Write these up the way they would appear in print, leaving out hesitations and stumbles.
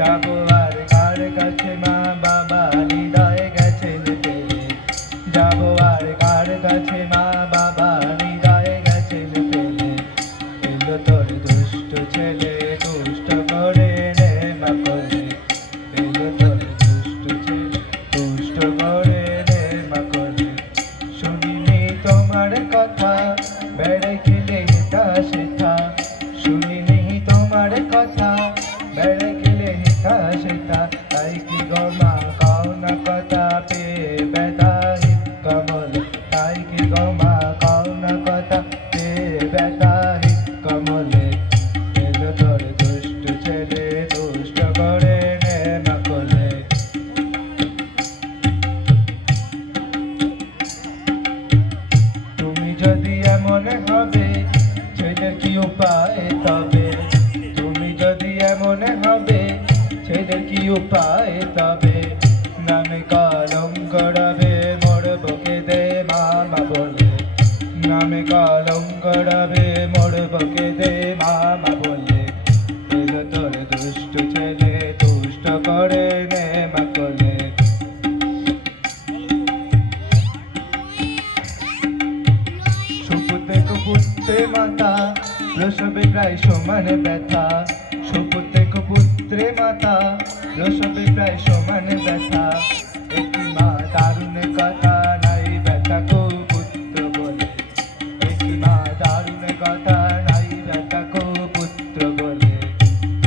যাবো আর কার কাছে মা বাবা হৃদয়ে গেছেন ফেলে, যাবো আর কার কাছে মা বাবা হৃদয়ে গেছেন ফেলে। এলো তোর দুষ্ট ছেলে দুষ্ট করে নে মা কোলে, এলো তোর দুষ্ট ছেলে দুষ্ট করে নে মা কোলে। শুনিনি তোমার কথা বেড়ে খেলে এটা সেটা, শুনিনি তোমার কথা বেড়ে খেলে এটা সেটা। তাই কি গো মা কও না কথা পেয়ে ব্যথা হিত কমলে, তাই কি গো মা কও না কথা পেয়ে ব্যথা হিত কমলে। এলো তোর দুষ্ট ছেলে দুষ্ট করে নে মা কোলে। তুমি যদি এমন হবে ছেলে কি উপায় তবে, তুমি যদি এমন হবে ছেলে কি উপায় তবে। নামে কলঙ্ক রবে মোর বুকে দে মামা বলে, নামে কলঙ্ক রবে মোর বুকে দে মামা বলে। এলো তোর দুষ্ট ছেলে দুষ্ট করে নে মা কোলে। সুপুত্রে কুপুত্রে মাতা প্রসবে প্রায় সমান ব্যথা, সুপুত্রে কুপুত্রে মাতা প্রসবে প্রায় সমান ব্যথা। একটি মা দারুণ কথা নাই ব্যথা কুপুত্র বলে, একটি মা দারুণ কথা নাই ব্যথা কুপুত্র বলে।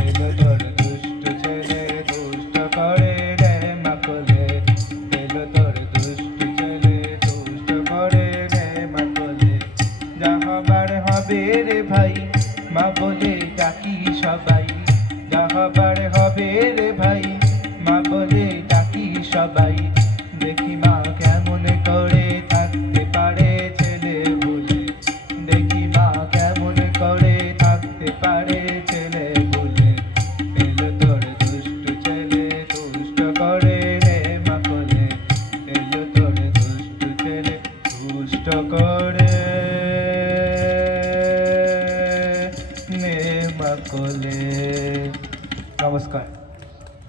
এলো তোর দুষ্ট ছেলে দুষ্ট করে নে মা কোলে, এলো তোর দুষ্ট ছেলে দুষ্ট করে নে মা কোলে। যা হবার হবে রে ভাই মা বলে ডাকি সবাই, যা হবার হবে রে ভাই মা বলে ডাকি সবাই। দেখি মা কেমন করে থাকতে পারে ছেলে বলে, দেখি মা কেমন করে থাকতে পারে ছেলে বলে। এলো তোর দুষ্ট ছেলে দুষ্ট করে নে মা কোলে, এলো তোর দুষ্ট ছেলে দুষ্ট করে নে মা কোলে। নমস্কার।